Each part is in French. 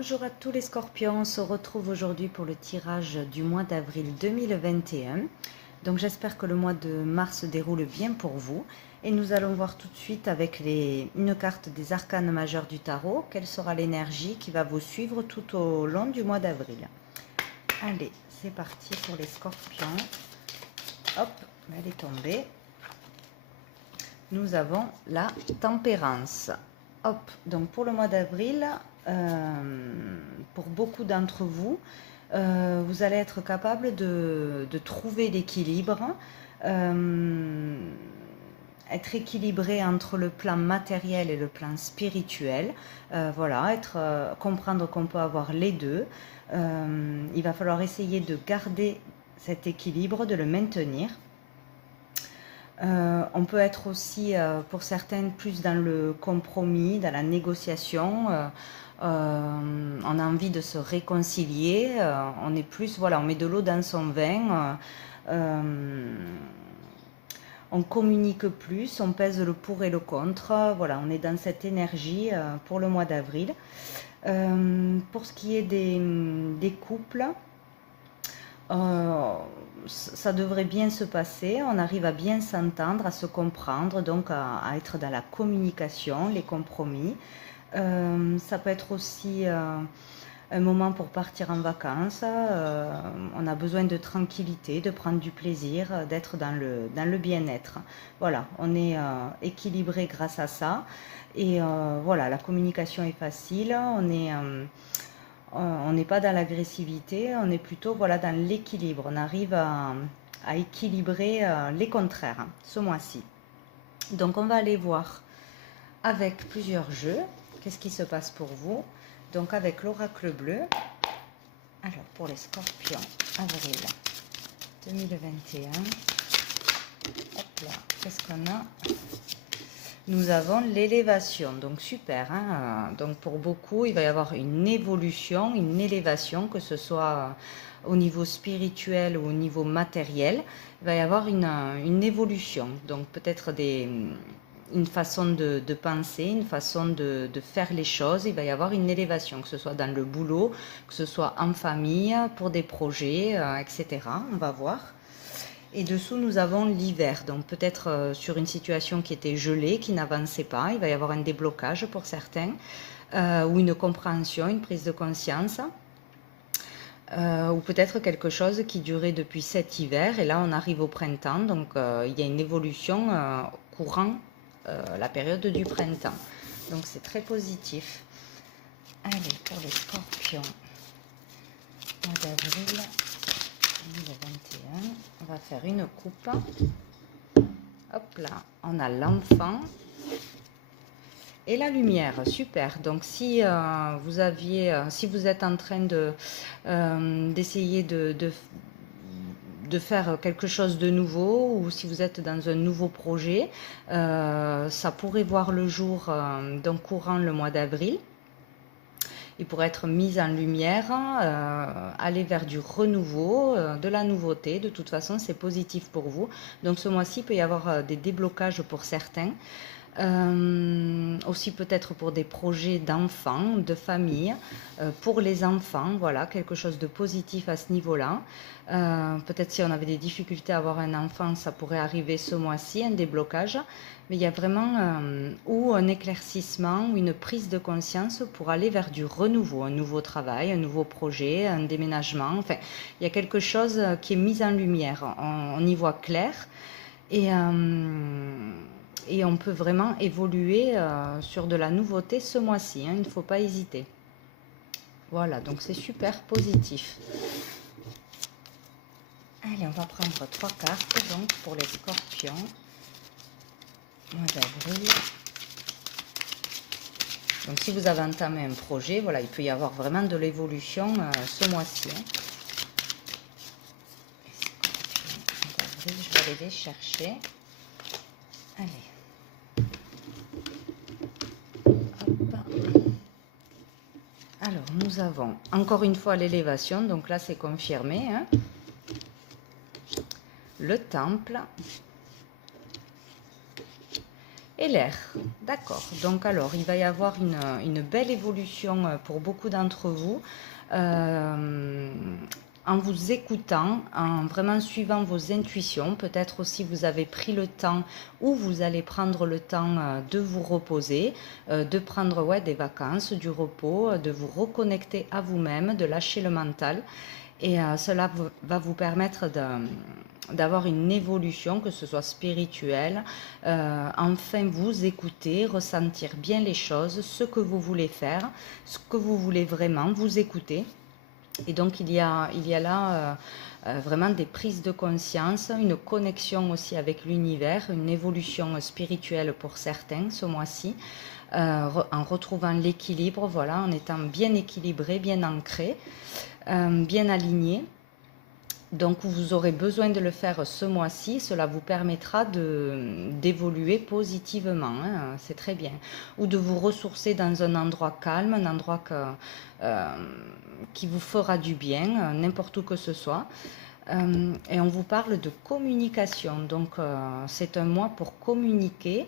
Bonjour à tous les scorpions, on se retrouve aujourd'hui pour le tirage du mois d'avril 2021. Donc j'espère que le mois de mars se déroule bien pour vous. Et nous allons voir tout de suite avec une carte des arcanes majeurs du tarot, quelle sera l'énergie qui va vous suivre tout au long du mois d'avril. Allez, c'est parti pour les scorpions. Hop, elle est tombée. Nous avons la tempérance. Hop, donc pour le mois d'avril, pour beaucoup d'entre vous, vous allez être capable de trouver l'équilibre, être équilibré entre le plan matériel et le plan spirituel. Voilà, comprendre qu'on peut avoir les deux. Il va falloir essayer de garder cet équilibre, de le maintenir. On peut être aussi, pour certaines, plus dans le compromis, dans la négociation. On a envie de se réconcilier. On est plus, voilà, on met de l'eau dans son vin. On communique plus, on pèse le pour et le contre. Voilà, on est dans cette énergie pour le mois d'avril. Pour ce qui est des couples, ça devrait bien se passer, on arrive à bien s'entendre, à se comprendre, donc à être dans la communication, les compromis. Ça peut être aussi un moment pour partir en vacances. On a besoin de tranquillité, de prendre du plaisir, d'être dans le bien-être. Voilà, on est équilibré grâce à ça. Et voilà, la communication est facile, on n'est pas dans l'agressivité, on est plutôt voilà, dans l'équilibre. On arrive à équilibrer les contraires ce mois-ci. Donc on va aller voir avec plusieurs jeux. Qu'est-ce qui se passe pour vous? Donc avec l'oracle bleu. Alors pour les scorpions, avril 2021. Hop là, qu'est-ce qu'on a? Nous avons l'élévation, donc super. Hein, donc pour beaucoup, il va y avoir une évolution, une élévation, que ce soit au niveau spirituel ou au niveau matériel. Il va y avoir une évolution. Donc peut-être une façon de penser, une façon de faire les choses. Il va y avoir une élévation, que ce soit dans le boulot, que ce soit en famille, pour des projets, etc. On va voir. Et dessous, nous avons l'hiver. Donc peut-être sur une situation qui était gelée, qui n'avançait pas. Il va y avoir un déblocage pour certains, ou une compréhension, une prise de conscience. Ou peut-être quelque chose qui durait depuis cet hiver. Et là, on arrive au printemps. Donc il y a une évolution courant la période du printemps. Donc c'est très positif. Allez, pour les scorpions, mois d'avril 2021, on va faire une coupe. Hop là, on a l'enfant et la lumière, super. Donc si si vous êtes en train d'essayer de faire quelque chose de nouveau, ou si vous êtes dans un nouveau projet, ça pourrait voir le jour donc courant le mois d'avril. Il pourrait être mis en lumière, aller vers du renouveau, de la nouveauté. De toute façon, c'est positif pour vous. Donc ce mois-ci, il peut y avoir des déblocages pour certains. Aussi peut-être pour des projets d'enfants, de famille, pour les enfants, voilà, quelque chose de positif à ce niveau-là. Peut-être si on avait des difficultés à avoir un enfant, ça pourrait arriver ce mois-ci, un déblocage. Mais il y a vraiment ou un éclaircissement ou une prise de conscience pour aller vers du renouveau, un nouveau travail, un nouveau projet, un déménagement. Enfin, il y a quelque chose qui est mis en lumière. On y voit clair et on peut vraiment évoluer sur de la nouveauté ce mois-ci. Hein, il ne faut pas hésiter. Voilà, donc c'est super positif. Allez, on va prendre 3 cartes donc pour les scorpions. Mois d'avril. Donc si vous avez entamé un projet, voilà, il peut y avoir vraiment de l'évolution ce mois-ci. Hein. D'avril, je vais aller les chercher. Allez. Hop. Alors, nous avons encore une fois l'élévation, donc là c'est confirmé. Hein. Le temple. et l'air. D'accord. Donc alors, il va y avoir une belle évolution pour beaucoup d'entre vous. En vous écoutant, en vraiment suivant vos intuitions. Peut-être aussi vous avez pris le temps ou vous allez prendre le temps de vous reposer, de prendre des vacances, du repos, de vous reconnecter à vous-même, de lâcher le mental. Et cela va vous permettre d'avoir une évolution, que ce soit spirituelle, enfin vous écouter, ressentir bien les choses, ce que vous voulez faire, ce que vous voulez vraiment, vous écouter. Et donc il y a là vraiment des prises de conscience, une connexion aussi avec l'univers, une évolution spirituelle pour certains ce mois-ci, en retrouvant l'équilibre, voilà, en étant bien équilibré, bien ancré, bien aligné. Donc vous aurez besoin de le faire ce mois-ci, cela vous permettra d'évoluer positivement, hein, c'est très bien. Ou de vous ressourcer dans un endroit calme, un endroit qui vous fera du bien, n'importe où que ce soit. Et on vous parle de communication, donc c'est un mois pour communiquer,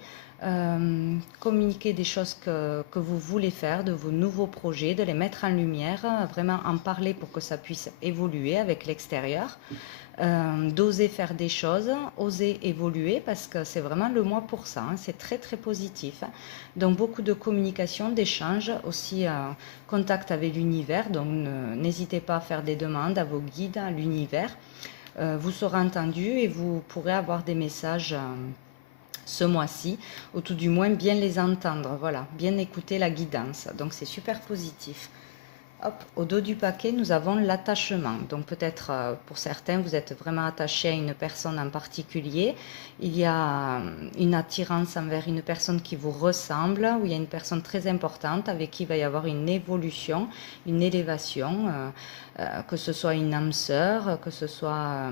communiquer des choses que vous voulez faire, de vos nouveaux projets, de les mettre en lumière, vraiment en parler pour que ça puisse évoluer avec l'extérieur, d'oser faire des choses, oser évoluer, parce que c'est vraiment le mois pour ça, hein, c'est très très positif. Donc beaucoup de communication, d'échange, aussi contact avec l'univers, donc n'hésitez pas à faire des demandes à vos guides, à l'univers. Vous serez entendu et vous pourrez avoir des messages ce mois-ci, ou tout du moins bien les entendre, voilà, bien écouter la guidance. Donc c'est super positif. Hop, au dos du paquet, nous avons l'attachement. Donc peut-être pour certains, vous êtes vraiment attaché à une personne en particulier. Il y a une attirance envers une personne qui vous ressemble, ou il y a une personne très importante avec qui il va y avoir une évolution, une élévation, que ce soit une âme sœur, que ce soit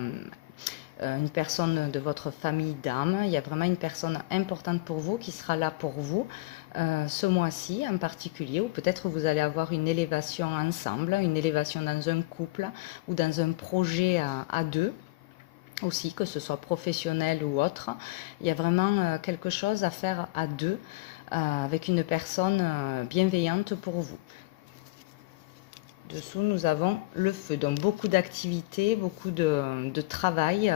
une personne de votre famille d'âme. Il y a vraiment une personne importante pour vous qui sera là pour vous ce mois-ci en particulier, ou peut-être vous allez avoir une élévation ensemble, une élévation dans un couple ou dans un projet à deux aussi, que ce soit professionnel ou autre. Il y a vraiment quelque chose à faire à deux avec une personne bienveillante pour vous. Dessous, nous avons le feu, donc beaucoup d'activités, beaucoup de travail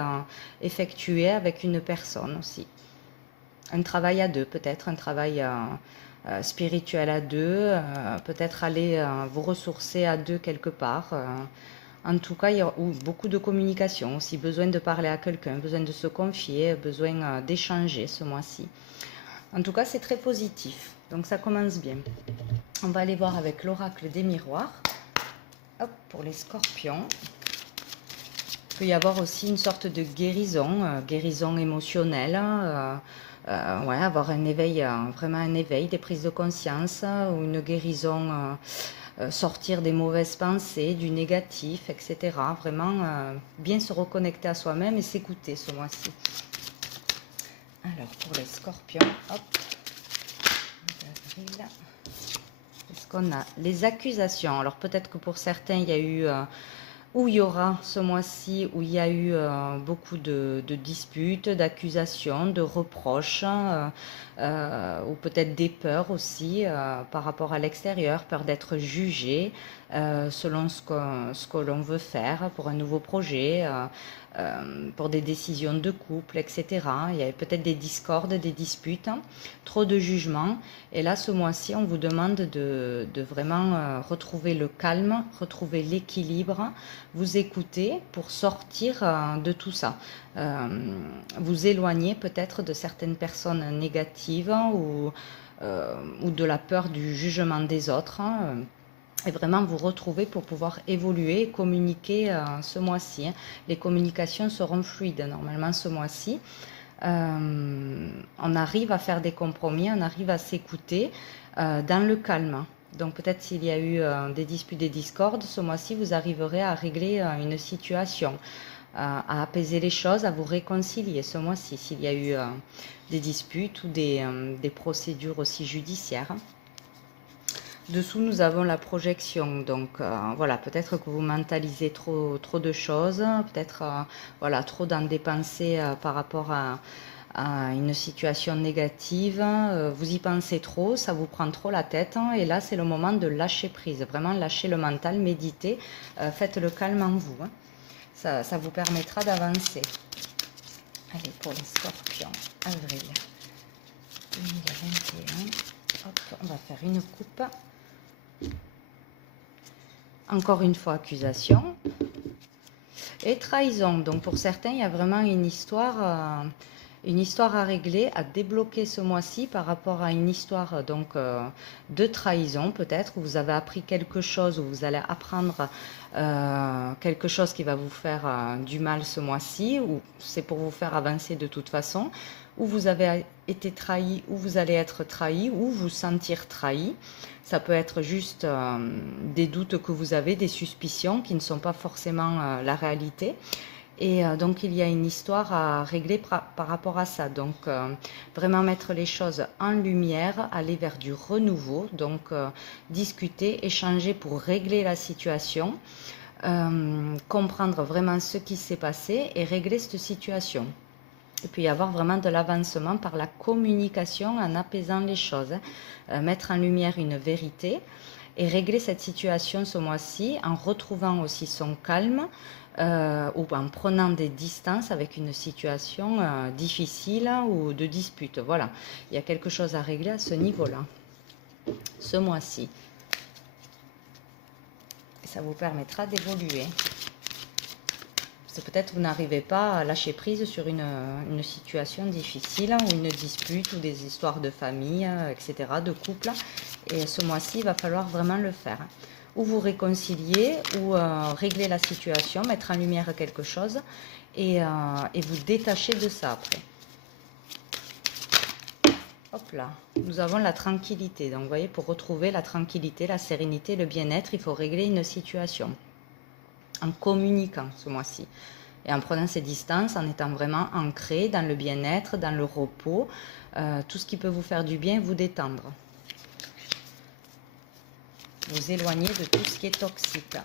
effectué avec une personne aussi. Un travail à deux, peut-être un travail spirituel à deux, peut-être aller vous ressourcer à deux quelque part. En tout cas, il y a beaucoup de communication aussi, besoin de parler à quelqu'un, besoin de se confier, besoin d'échanger ce mois-ci. En tout cas, c'est très positif, donc ça commence bien. On va aller voir avec l'oracle des miroirs. Hop, pour les scorpions. Il peut y avoir aussi une sorte de guérison, guérison émotionnelle, avoir un éveil, vraiment un éveil, des prises de conscience, ou une guérison, sortir des mauvaises pensées, du négatif, etc. Vraiment bien se reconnecter à soi-même et s'écouter ce mois-ci. Alors pour les scorpions, hop, est-ce qu'on a les accusations? Alors peut-être que pour certains il y a eu où il y aura ce mois-ci, où il y a eu beaucoup de disputes, d'accusations, de reproches, ou peut-être des peurs aussi par rapport à l'extérieur, peur d'être jugé selon ce que l'on veut faire pour un nouveau projet, pour des décisions de couple, etc. Il y a peut-être des discordes, des disputes, hein, trop de jugements. Et là, ce mois-ci, on vous demande de vraiment retrouver le calme, retrouver l'équilibre, vous écouter pour sortir de tout ça. Vous éloigner peut-être de certaines personnes négatives ou de la peur du jugement des autres. Et vraiment vous retrouver pour pouvoir évoluer et communiquer ce mois-ci. Hein. Les communications seront fluides normalement ce mois-ci. On arrive à faire des compromis, on arrive à s'écouter dans le calme. Donc peut-être s'il y a eu des disputes, des discordes, ce mois-ci vous arriverez à régler une situation, à apaiser les choses, à vous réconcilier ce mois-ci s'il y a eu des disputes ou des procédures aussi judiciaires. Dessous, nous avons la projection. Donc, voilà, peut-être que vous mentalisez trop de choses, peut-être, voilà, trop dans des pensées par rapport à une situation négative, vous y pensez trop, ça vous prend trop la tête, hein, et là c'est le moment de lâcher prise, vraiment lâcher le mental, méditer, faites le calme en vous, hein. Ça vous permettra d'avancer. Allez, pour les scorpions, avril 2021, hop, on va faire une coupe. Encore une fois, accusation et trahison. Donc pour certains, il y a vraiment une histoire à régler, à débloquer ce mois-ci par rapport à une histoire de trahison peut-être, où vous avez appris quelque chose, où vous allez apprendre quelque chose qui va vous faire du mal ce mois-ci, ou c'est pour vous faire avancer de toute façon, où vous avez été trahi, ou vous allez être trahi, ou vous sentir trahi. Ça peut être juste des doutes que vous avez, des suspicions qui ne sont pas forcément la réalité. Et donc il y a une histoire à régler par rapport à ça. Donc vraiment mettre les choses en lumière, aller vers du renouveau, donc discuter, échanger pour régler la situation, comprendre vraiment ce qui s'est passé et régler cette situation. Et puis avoir vraiment de l'avancement par la communication en apaisant les choses, hein. Mettre en lumière une vérité et régler cette situation ce mois-ci en retrouvant aussi son calme, ou en prenant des distances avec une situation difficile ou de dispute. Voilà, il y a quelque chose à régler à ce niveau-là, ce mois-ci. Et ça vous permettra d'évoluer. Peut-être vous n'arrivez pas à lâcher prise sur une situation difficile, ou une dispute, ou des histoires de famille, etc., de couple. Et ce mois-ci, il va falloir vraiment le faire. Ou vous réconcilier, ou régler la situation, mettre en lumière quelque chose, et vous détacher de ça après. Hop là, nous avons la tranquillité. Donc vous voyez, pour retrouver la tranquillité, la sérénité, le bien-être, il faut régler une situation. En communiquant ce mois-ci et en prenant ses distances, en étant vraiment ancré dans le bien-être, dans le repos, tout ce qui peut vous faire du bien, vous détendre, vous éloigner de tout ce qui est toxique.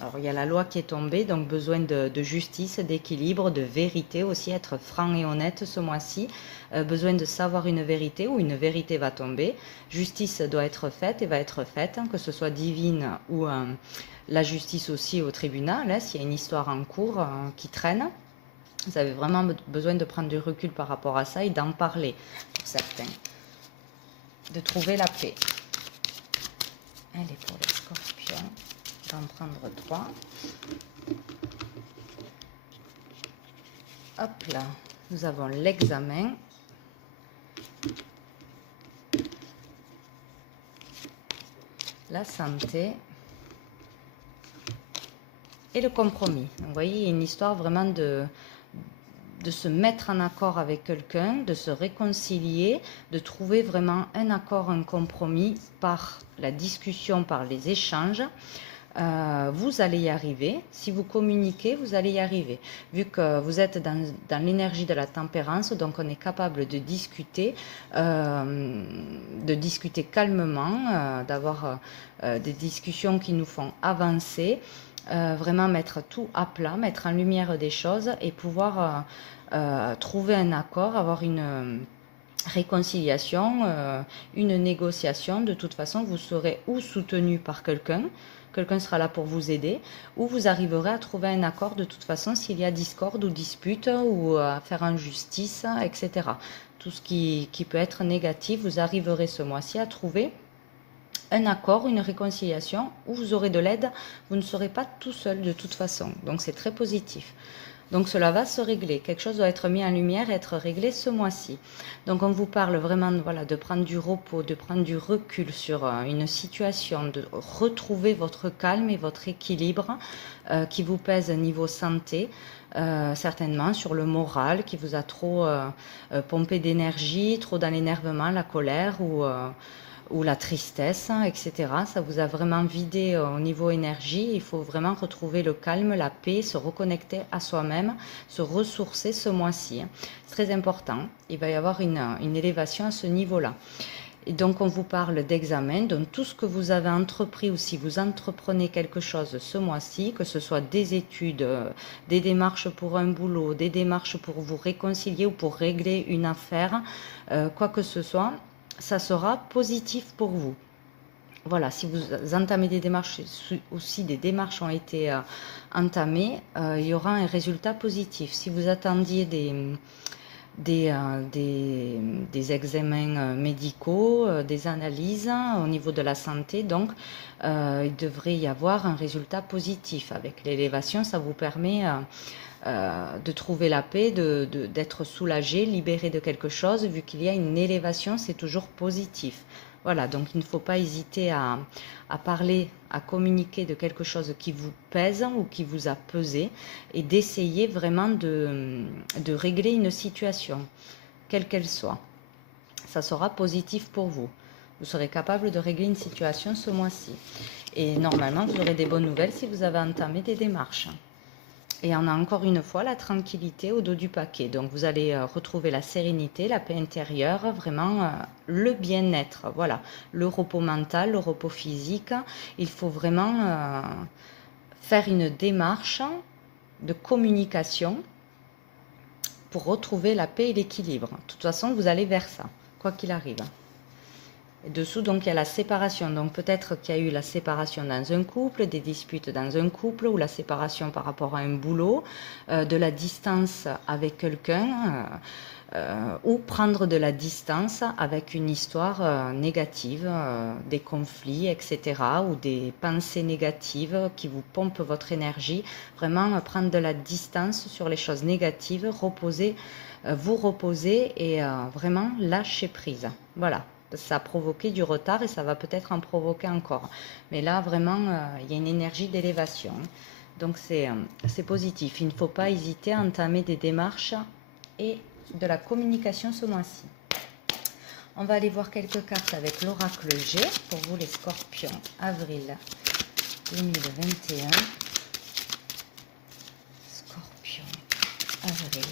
Alors il y a la loi qui est tombée, donc besoin de justice, d'équilibre, de vérité aussi, être franc et honnête ce mois-ci, besoin de savoir une vérité, ou une vérité va tomber, justice doit être faite et va être faite, hein, que ce soit divine ou la justice aussi au tribunal, hein, s'il y a une histoire en cours qui traîne. Vous avez vraiment besoin de prendre du recul par rapport à ça et d'en parler pour certains, de trouver la paix. Allez, pour les scorpions, on va en prendre 3. Hop là, nous avons l'examen. La santé. Et le compromis. Donc, vous voyez, il y a une histoire vraiment de se mettre en accord avec quelqu'un, de se réconcilier, de trouver vraiment un accord, un compromis par la discussion, par les échanges. Vous allez y arriver. Si vous communiquez, vous allez y arriver. Vu que vous êtes dans l'énergie de la tempérance, donc on est capable de discuter calmement, d'avoir des discussions qui nous font avancer. Vraiment mettre tout à plat, mettre en lumière des choses et pouvoir trouver un accord, avoir une réconciliation, une négociation. De toute façon, vous serez ou soutenu par quelqu'un sera là pour vous aider, ou vous arriverez à trouver un accord de toute façon s'il y a discorde ou dispute, ou à faire injustice, etc. Tout ce qui peut être négatif, vous arriverez ce mois-ci à trouver un accord, une réconciliation, où vous aurez de l'aide. Vous ne serez pas tout seul de toute façon. Donc c'est très positif. Donc cela va se régler. Quelque chose doit être mis en lumière et être réglé ce mois-ci. Donc on vous parle vraiment, voilà, de prendre du repos, de prendre du recul sur une situation, de retrouver votre calme et votre équilibre qui vous pèse niveau santé. Certainement sur le moral qui vous a trop pompé d'énergie, trop dans l'énervement, la colère ou la tristesse, etc. Ça vous a vraiment vidé au niveau énergie. Il faut vraiment retrouver le calme, la paix, se reconnecter à soi-même, se ressourcer ce mois-ci. C'est très important. Il va y avoir une élévation à ce niveau-là. Et donc, on vous parle d'examen. Donc, tout ce que vous avez entrepris ou si vous entreprenez quelque chose ce mois-ci, que ce soit des études, des démarches pour un boulot, des démarches pour vous réconcilier ou pour régler une affaire, quoi que ce soit, ça sera positif pour vous. Voilà, si vous entamez des démarches, aussi des démarches ont été entamées, il y aura un résultat positif. Si vous attendiez des examens médicaux, des analyses au niveau de la santé, donc il devrait y avoir un résultat positif. Avec l'élévation, ça vous permet de trouver la paix, d'être soulagé, libéré de quelque chose. Vu qu'il y a une élévation, c'est toujours positif. Voilà, donc il ne faut pas hésiter à parler, à communiquer de quelque chose qui vous pèse ou qui vous a pesé et d'essayer vraiment de régler une situation, quelle qu'elle soit. Ça sera positif pour vous. Vous serez capable de régler une situation ce mois-ci. Et normalement, vous aurez des bonnes nouvelles si vous avez entamé des démarches. Et on a encore une fois la tranquillité au dos du paquet. Donc vous allez retrouver la sérénité, la paix intérieure, vraiment le bien-être. Voilà, le repos mental, le repos physique. Il faut vraiment faire une démarche de communication pour retrouver la paix et l'équilibre. De toute façon, vous allez vers ça, quoi qu'il arrive. Et dessous, donc, il y a la séparation. Donc, peut-être qu'il y a eu la séparation dans un couple, des disputes dans un couple, ou la séparation par rapport à un boulot, de la distance avec quelqu'un, ou prendre de la distance avec une histoire négative, des conflits, etc., ou des pensées négatives qui vous pompent votre énergie. Vraiment, prendre de la distance sur les choses négatives, vous reposer et vraiment lâcher prise. Voilà. Ça a provoqué du retard et ça va peut-être en provoquer encore. Mais là, vraiment, il y a une énergie d'élévation. Donc, c'est positif. Il ne faut pas hésiter à entamer des démarches et de la communication ce mois-ci. On va aller voir quelques cartes avec l'oracle G pour vous les scorpions. Avril 2021. Scorpion. Avril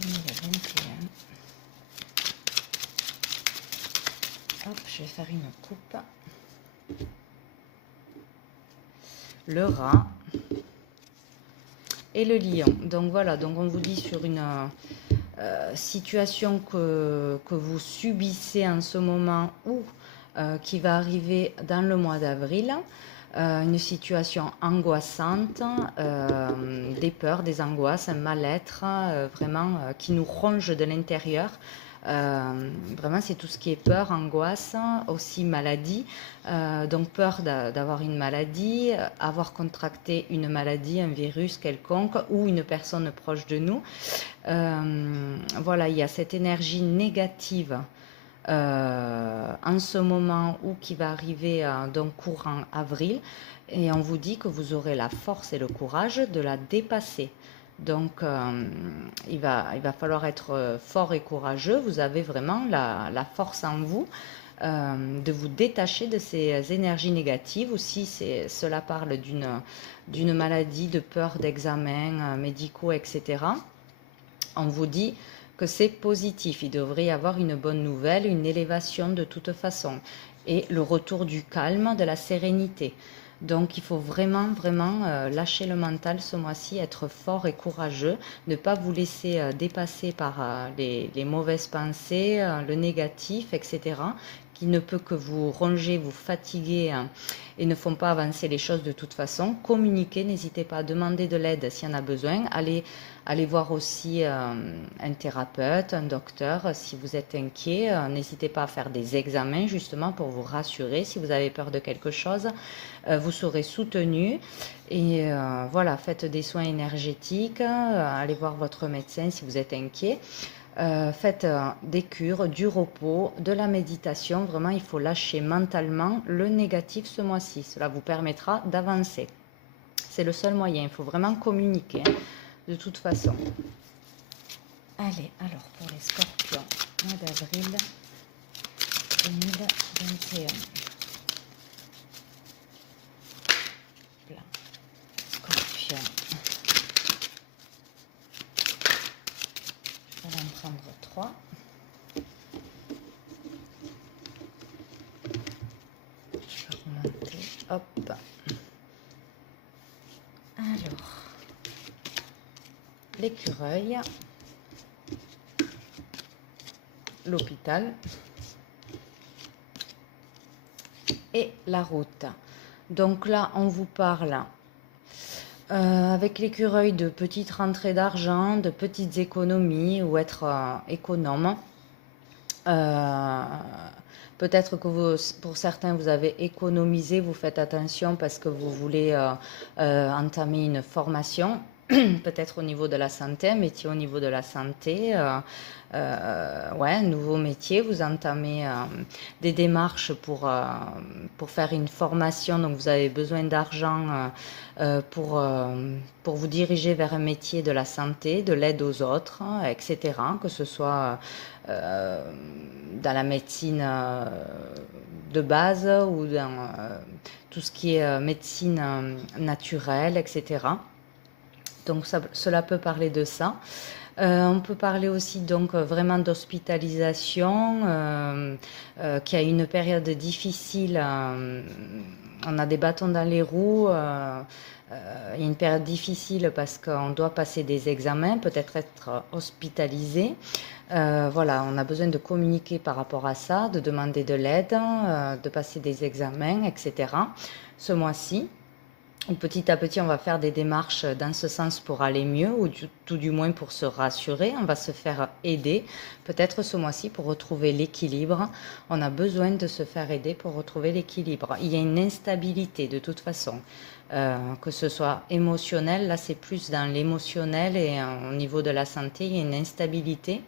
2021. Hop, je vais faire une coupe. Le rat et le lion. Donc voilà, donc on vous dit sur une situation que vous subissez en ce moment ou qui va arriver dans le mois d'avril. Une situation angoissante, des peurs, des angoisses, un mal-être vraiment qui nous ronge de l'intérieur. Vraiment, c'est tout ce qui est peur, angoisse, aussi maladie. Donc, peur d'avoir une maladie, avoir contracté une maladie, un virus quelconque ou une personne proche de nous. Voilà, il y a cette énergie négative en ce moment ou qui va arriver donc courant avril. Et on vous dit que vous aurez la force et le courage de la dépasser. Donc, il va falloir être fort et courageux. Vous avez vraiment la force en vous de vous détacher de ces énergies négatives. Ou si cela parle d'une maladie, de peur d'examens médicaux, etc., on vous dit que c'est positif. Il devrait y avoir une bonne nouvelle, une élévation de toute façon. Et le retour du calme, de la sérénité. Donc il faut vraiment, vraiment lâcher le mental ce mois-ci, être fort et courageux, ne pas vous laisser dépasser par les mauvaises pensées, le négatif, etc., qui ne peut que vous ronger, vous fatiguer et ne font pas avancer les choses de toute façon. Communiquez, n'hésitez pas à demander de l'aide s'il y en a besoin. Allez voir aussi un thérapeute, un docteur. Si vous êtes inquiet, n'hésitez pas à faire des examens justement pour vous rassurer. Si vous avez peur de quelque chose, vous serez soutenu. Et voilà, faites des soins énergétiques. Allez voir votre médecin si vous êtes inquiet. Faites des cures, du repos, de la méditation. Vraiment, il faut lâcher mentalement le négatif ce mois-ci. Cela vous permettra d'avancer. C'est le seul moyen. Il faut vraiment communiquer. De toute façon. Allez, alors pour les scorpions, mois d'avril 2021. Là. Scorpion. On va en prendre 3. Alors, l'écureuil, l'hôpital et la route. Donc là, on vous parle avec l'écureuil de petites rentrées d'argent, de petites économies ou être économe. Peut-être que vous, pour certains, vous avez économisé, vous faites attention parce que vous voulez entamer une formation, peut-être au niveau de la santé, un métier au niveau de la santé, ouais, un nouveau métier, vous entamez des démarches pour faire une formation, donc vous avez besoin d'argent pour vous diriger vers un métier de la santé, de l'aide aux autres, etc., que ce soit dans la médecine de base ou dans tout ce qui est médecine naturelle, etc. Donc cela peut parler de ça. On peut parler aussi donc vraiment d'hospitalisation, qui a une période difficile. On a des bâtons dans les roues. Il y a une période difficile parce qu'on doit passer des examens, peut-être être hospitalisé. Voilà, on a besoin de communiquer par rapport à ça, de demander de l'aide, de passer des examens, etc. Ce mois-ci. Petit à petit, on va faire des démarches dans ce sens pour aller mieux, ou tout du moins pour se rassurer. On va se faire aider, peut-être ce mois-ci, pour retrouver l'équilibre. On a besoin de se faire aider pour retrouver l'équilibre. Il y a une instabilité de toute façon, que ce soit émotionnel, là c'est plus dans l'émotionnel, et au niveau de la santé, il y a une instabilité.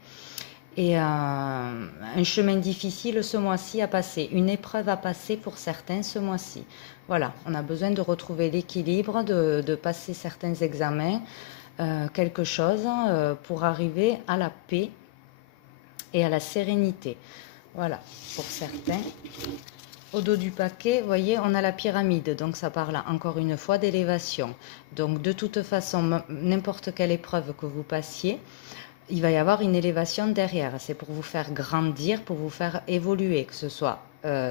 Et un chemin difficile ce mois-ci à passer, une épreuve à passer pour certains ce mois-ci. Voilà, on a besoin de retrouver l'équilibre, de passer certains examens, quelque chose pour arriver à la paix et à la sérénité. Voilà, pour certains. Au dos du paquet, vous voyez, on a la pyramide, donc ça parle encore une fois d'élévation. Donc de toute façon, n'importe quelle épreuve que vous passiez, il va y avoir une élévation derrière. C'est pour vous faire grandir, pour vous faire évoluer, que ce soit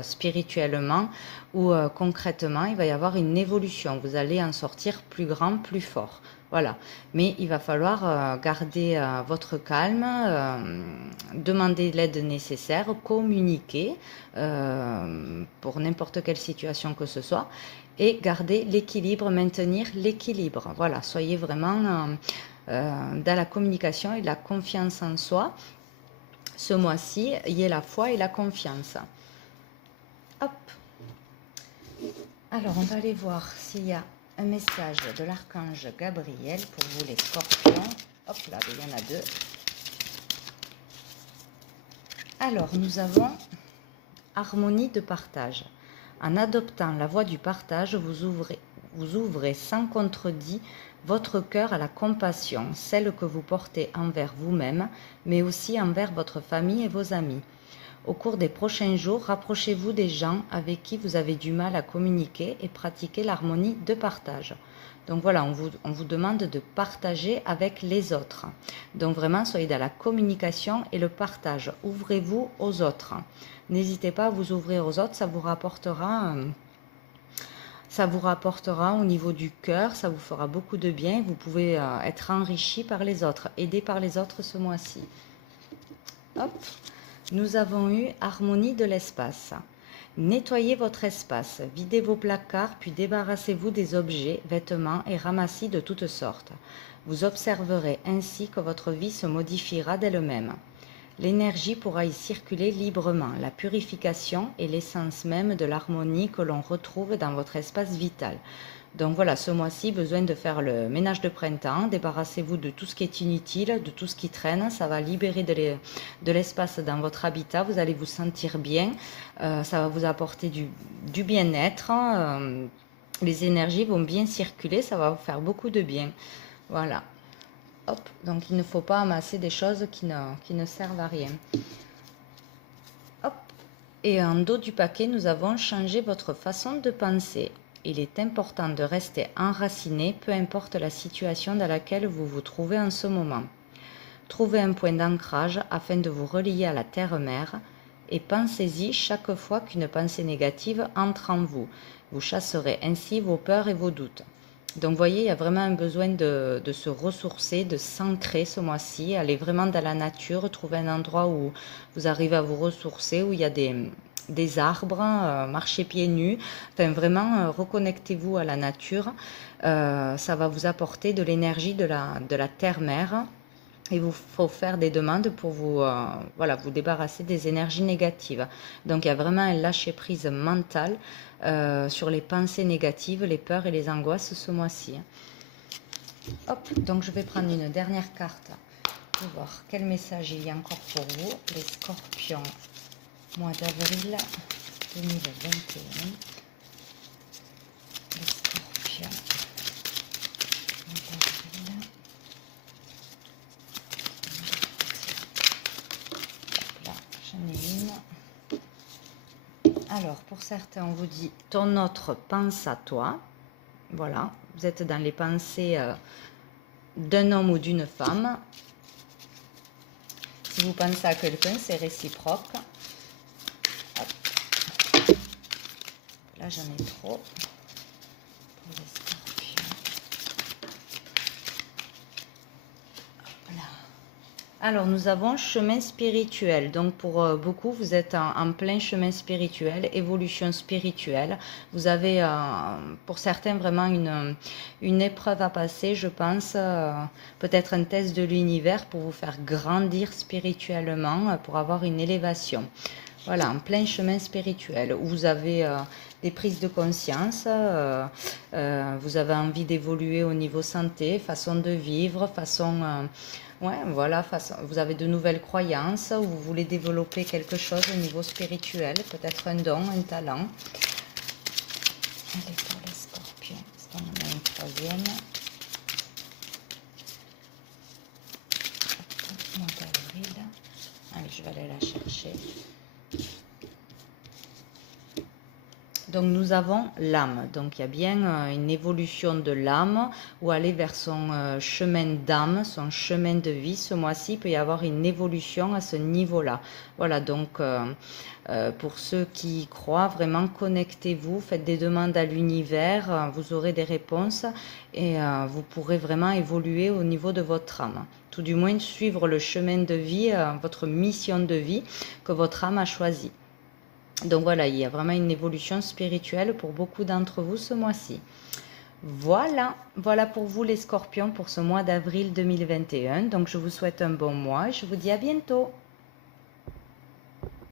spirituellement ou concrètement. Il va y avoir une évolution. Vous allez en sortir plus grand, plus fort. Voilà. Mais il va falloir garder votre calme, demander l'aide nécessaire, communiquer pour n'importe quelle situation que ce soit, et garder l'équilibre, maintenir l'équilibre. Voilà. Soyez vraiment dans la communication et la confiance en soi. Ce mois-ci, il y a la foi et la confiance. Hop. Alors, on va aller voir s'il y a un message de l'archange Gabriel pour vous les scorpions. Hop là, il y en a deux. Alors, nous avons harmonie de partage. En adoptant la voie du partage, vous ouvrez sans contredit votre cœur à la compassion, celle que vous portez envers vous-même, mais aussi envers votre famille et vos amis. Au cours des prochains jours, rapprochez-vous des gens avec qui vous avez du mal à communiquer et pratiquez l'harmonie de partage. Donc voilà, on vous demande de partager avec les autres. Donc vraiment, soyez dans la communication et le partage. Ouvrez-vous aux autres. N'hésitez pas à vous ouvrir aux autres, ça vous rapportera au niveau du cœur, ça vous fera beaucoup de bien. Vous pouvez être enrichi par les autres, aidé par les autres ce mois-ci. Hop, nous avons eu harmonie de l'espace. Nettoyez votre espace, videz vos placards, puis débarrassez-vous des objets, vêtements et ramassis de toutes sortes. Vous observerez ainsi que votre vie se modifiera d'elle-même. L'énergie pourra y circuler librement. La purification est l'essence même de l'harmonie que l'on retrouve dans votre espace vital. Donc voilà, ce mois-ci, besoin de faire le ménage de printemps. Débarrassez-vous de tout ce qui est inutile, de tout ce qui traîne. Ça va libérer de l'espace dans votre habitat. Vous allez vous sentir bien. Ça va vous apporter du bien-être. Les énergies vont bien circuler. Ça va vous faire beaucoup de bien. Voilà. Hop, donc il ne faut pas amasser des choses qui ne servent à rien. Hop. Et en dos du paquet, nous avons changé votre façon de penser. Il est important de rester enraciné, peu importe la situation dans laquelle vous vous trouvez en ce moment. Trouvez un point d'ancrage afin de vous relier à la terre-mère et pensez-y chaque fois qu'une pensée négative entre en vous. Vous chasserez ainsi vos peurs et vos doutes. Donc, vous voyez, il y a vraiment un besoin de se ressourcer, de s'ancrer ce mois-ci. Aller vraiment dans la nature, trouver un endroit où vous arrivez à vous ressourcer, où il y a des arbres, marchez pieds nus. Enfin, vraiment, reconnectez-vous à la nature. Ça va vous apporter de l'énergie de la terre-mère. Il vous faut faire des demandes pour vous, voilà, vous débarrasser des énergies négatives. Donc, il y a vraiment un lâcher-prise mental sur les pensées négatives, les peurs et les angoisses ce mois-ci. Hop, donc je vais prendre une dernière carte pour voir quel message il y a encore pour vous, les scorpions, mois d'avril 2021. Les scorpions, mois d'avril. Là, j'en ai une. Alors, pour certains, on vous dit « ton autre pense à toi ». Voilà, vous êtes dans les pensées d'un homme ou d'une femme. Si vous pensez à quelqu'un, c'est réciproque. Hop. Là, j'en ai trop. Pour les scorpions. Hop là. Alors, nous avons chemin spirituel. Donc, pour beaucoup, vous êtes en plein chemin spirituel, évolution spirituelle. Vous avez, pour certains, vraiment une épreuve à passer, je pense. Peut-être un test de l'univers pour vous faire grandir spirituellement, pour avoir une élévation. Voilà, en plein chemin spirituel, où vous avez des prises de conscience, vous avez envie d'évoluer au niveau santé, façon de vivre, façon... ouais, voilà, vous avez de nouvelles croyances, ou vous voulez développer quelque chose au niveau spirituel, peut-être un don, un talent. Allez, pour les scorpions, est-ce qu'on en a une troisième? Mois d'avril. Allez, je vais aller la chercher. Donc nous avons l'âme, donc il y a bien une évolution de l'âme ou aller vers son chemin d'âme, son chemin de vie. Ce mois-ci, il peut y avoir une évolution à ce niveau-là. Voilà, donc pour ceux qui y croient, vraiment connectez-vous, faites des demandes à l'univers, vous aurez des réponses et vous pourrez vraiment évoluer au niveau de votre âme. Tout du moins suivre le chemin de vie, votre mission de vie que votre âme a choisi. Donc voilà, il y a vraiment une évolution spirituelle pour beaucoup d'entre vous ce mois-ci. Voilà, voilà pour vous les scorpions pour ce mois d'avril 2021. Donc je vous souhaite un bon mois et je vous dis à bientôt.